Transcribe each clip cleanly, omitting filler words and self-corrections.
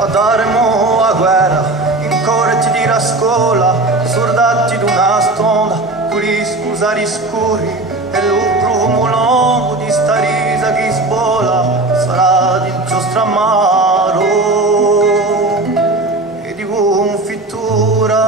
Andaremo a guerra, in corti di scuola, soldati d'una stonda, con gli scusari scuri, e lo profumo lungo di sta risa che sbola, sarà di giostra amaro e di confittura.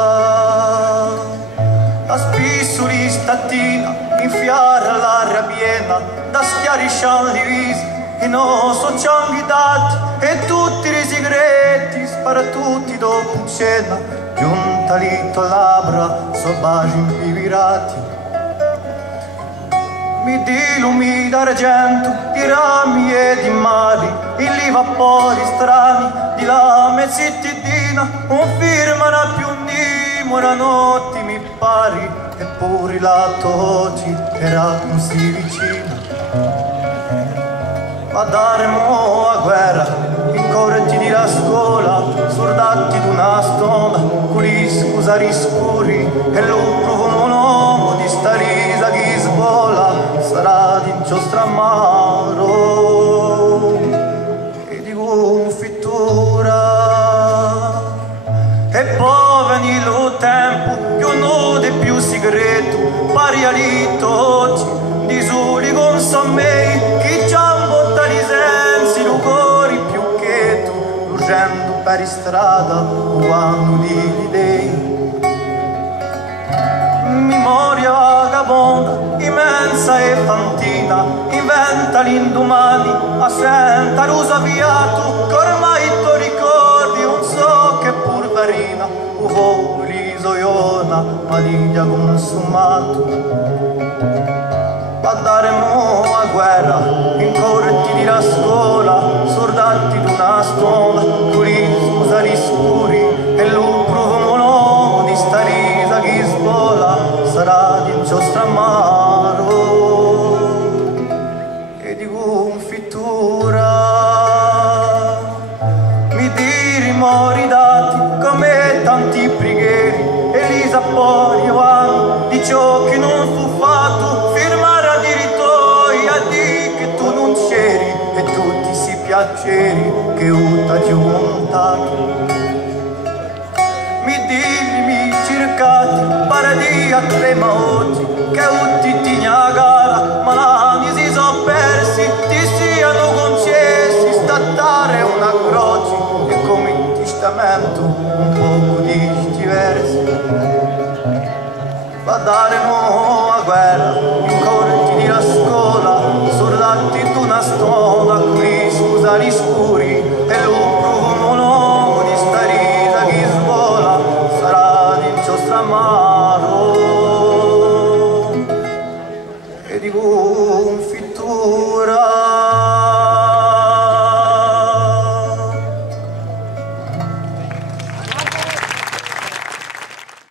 La spissoli stattina, infiare all'aria piena, da schiarisciare divisi, e non so cianghi dati, e tutti i segreti, spara tutti dopo cena, giunta lito a labbra, sobagi impivirati. Mi di lumi d'argento, di rami e di mari, e li vapori strani, di lame zittidina, un firmano più dimora notti mi pari, eppure lato oggi era così vicina. Andaremo a guerra, in corti di scuola, soldati d'una stonda, con gli scusari scuri, e lo profumo lungo di sta risa che sbola, sarà di giostra amaro e di confittura. E poi veni lo tempo, più nudo e più segreto, pari alito oggi, di soli con sommei, chi già per strada quando di dei memoria vagabonda immensa e fantina inventa l'indomani assenta l'uso avviato che ormai tu ricordi un so che purvarina uvo risoiona madiglia consumato. Andaremo a guerra in corti di scuola soldati d'una stonda con gli scusari scuri e lo profumo lungo di sta risa che sbola sarà di giostra amaro e di confittura. Mi diri mori dati come tanti preghieri e li sapori vanno di ciò che non fu fatto e tutti si piaceri che utta ti ho montato. Mi digli, mi cercati, paradia trema oggi, che tutti ti gara, ma l'anni si sono persi, ti siano concessi, stattare una croce, e come in testamento un poco di sti versi. Andaremo a guerra,